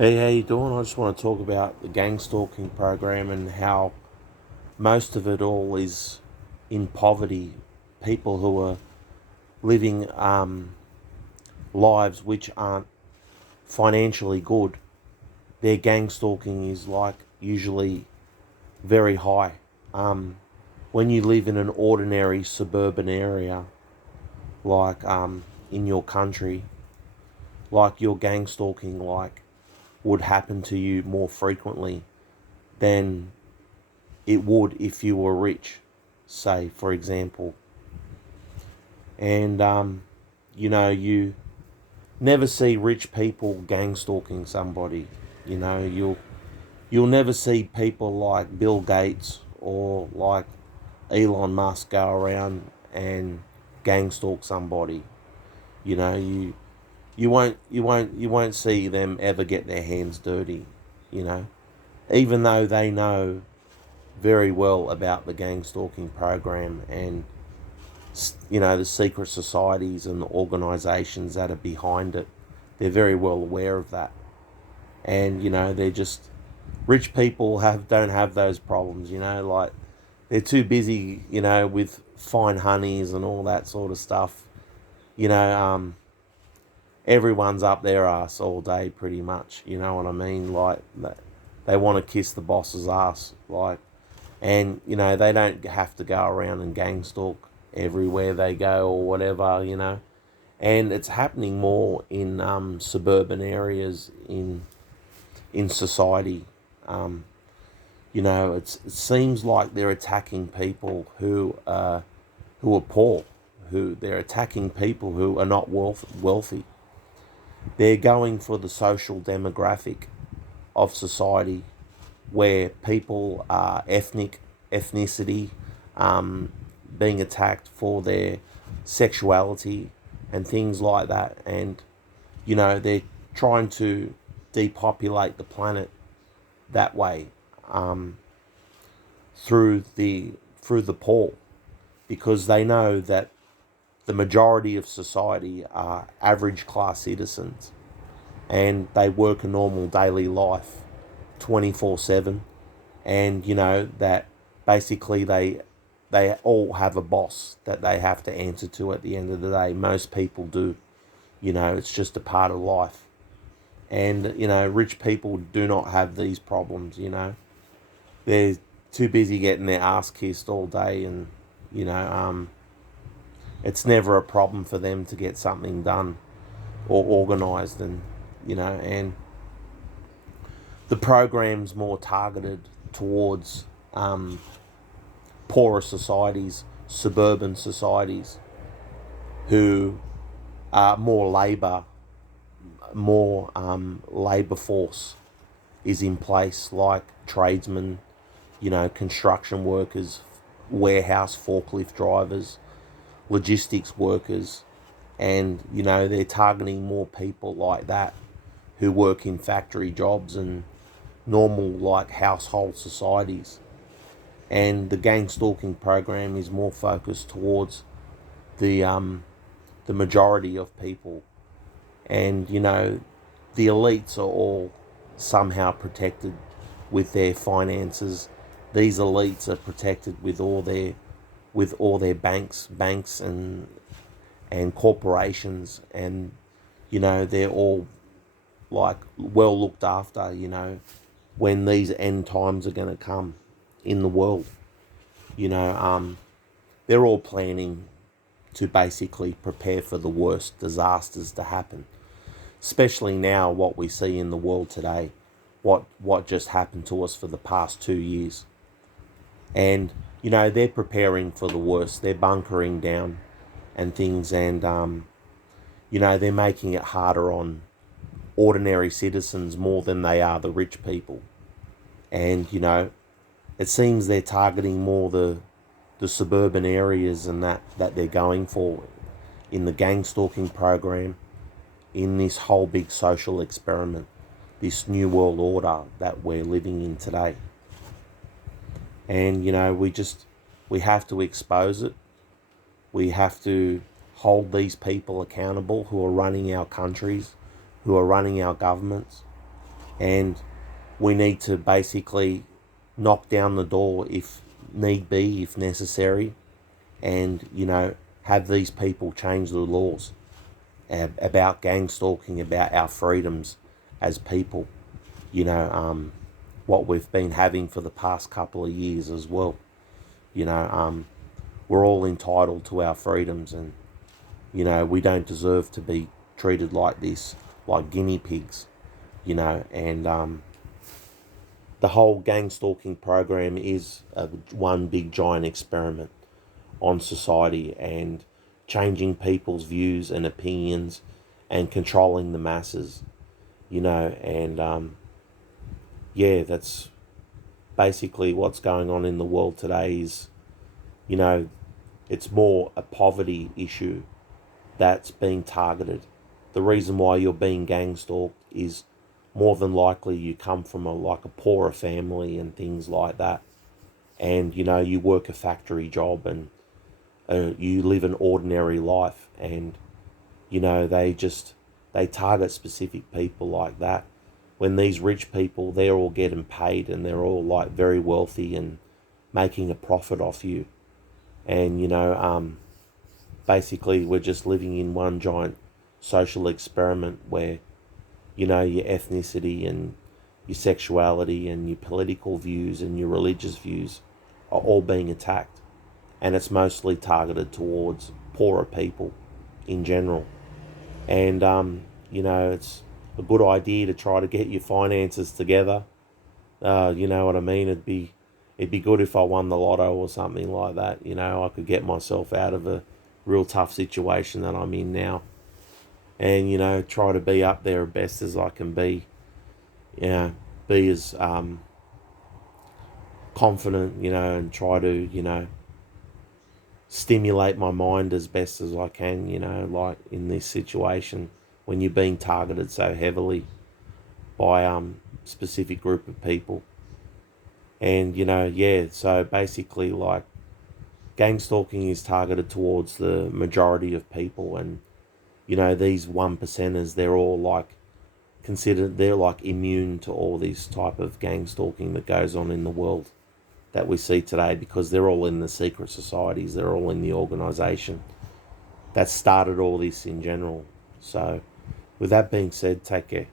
Hey, how you doing? I just want to talk about the gang stalking program and how most of it all is in poverty. People who are living lives which aren't financially good. Their gang stalking is like usually very high. Um, when you live in an ordinary suburban area, like in your country, like your gang stalking like would happen to you more frequently than it would if you were rich, say, for example. And, you never see rich people gang stalking somebody. You'll never see people like Bill Gates or like Elon Musk go around and gang stalk somebody. You know, you won't see them ever get their hands dirty, you know. Even though they know very well about the gang stalking program and the secret societies and the organisations that are behind it. They're very well aware of that, and they're just rich people don't have those problems. Like they're too busy, with fine honeys and all that sort of stuff. You know, everyone's up their ass all day, pretty much. You know what I mean? Like they want to kiss the boss's ass, like. And they don't have to go around and gang stalk everywhere they go or whatever. And it's happening more in suburban areas in society. um, it seems like they're attacking people who are poor, who they're attacking people who are not wealthy. They're going for the social demographic of society where people are ethnicity, um, being attacked for their sexuality and things like that. And they're trying to depopulate the planet that way, um, through the poor, because they know that the majority of society are average class citizens and they work a normal daily life 24/7, and that basically they all have a boss that they have to answer to at the end of the day. Most people do. It's just a part of life. And rich people do not have these problems. They're too busy getting their ass kissed all day, and you know it's never a problem for them to get something done or organized. And the program's more targeted towards poorer societies, suburban societies, who are more labour force is in place, like tradesmen, construction workers, warehouse forklift drivers, logistics workers. And they're targeting more people like that who work in factory jobs and normal like household societies. And the gang stalking program is more focused towards the the majority of people. And the elites are all somehow protected with their finances. These elites are protected with all their banks and corporations. And they're all like well looked after. When these end times are going to come in the world. You know, they're all planning to basically prepare for the worst disasters to happen. Especially now, what we see in the world today, what just happened to us for the past 2 years. And they're preparing for the worst. They're bunkering down and things. And they're making it harder on ordinary citizens more than they are the rich people. And it seems they're targeting more the suburban areas, and that they're going for in the gang stalking program, in this whole big social experiment, this new world order that we're living in today. And we have to expose it. We have to hold these people accountable who are running our countries, who are running our governments, And we need to basically knock down the door if need be, if necessary, and, have these people change the laws about gang stalking, about our freedoms as people, what we've been having for the past couple of years as well. You know, we're all entitled to our freedoms, and, we don't deserve to be treated like this, like guinea pigs, and the whole gang stalking program is one big giant experiment on society and changing people's views and opinions and controlling the masses, and yeah, that's basically what's going on in the world today. Is, you know, it's more a poverty issue that's being targeted. The reason why you're being gang stalked is more than likely you come from a poorer family and things like that, and, you work a factory job, and you live an ordinary life, and, they target specific people like that. When these rich people, they're all getting paid, and they're all like very wealthy and making a profit off you, and, basically we're just living in one giant social experiment where, your ethnicity and your sexuality and your political views and your religious views are all being attacked, and it's mostly targeted towards poorer people in general. And it's a good idea to try to get your finances together. You know what I mean? It'd be good if I won the lotto or something like that. I could get myself out of a real tough situation that I'm in now, and, try to be up there as best as I can be. Be as confident, and try to, stimulate my mind as best as I can, like in this situation when you're being targeted so heavily by specific group of people. And, yeah, so basically, like, gang stalking is targeted towards the majority of people, and, these one percenters, they're all like considered, they're like immune to all this type of gang stalking that goes on in the world that we see today, because they're all in the secret societies, they're all in the organisation that started all this in general. So with that being said, take care.